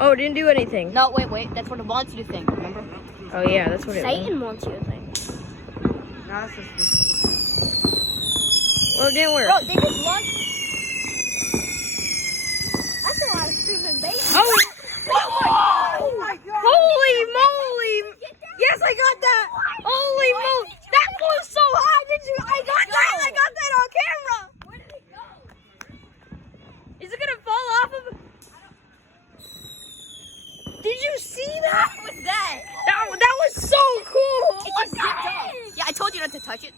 Oh, it didn't do anything. No, wait. That's what it wants you to think, remember? Oh, yeah, that's what it was. Satan wants you to think. No, this is Well, it didn't work. Bro, they just want... That's a lot of stupid baby. Oh, Oh my god! holy moly! Yes, I got that! Holy moly! That flew so high, did you? I got that! I got that on camera! Where did it go? Is it gonna fall off of? Did you see that? What was that? That was so cool! It just zipped off. Yeah, I told you not to touch it.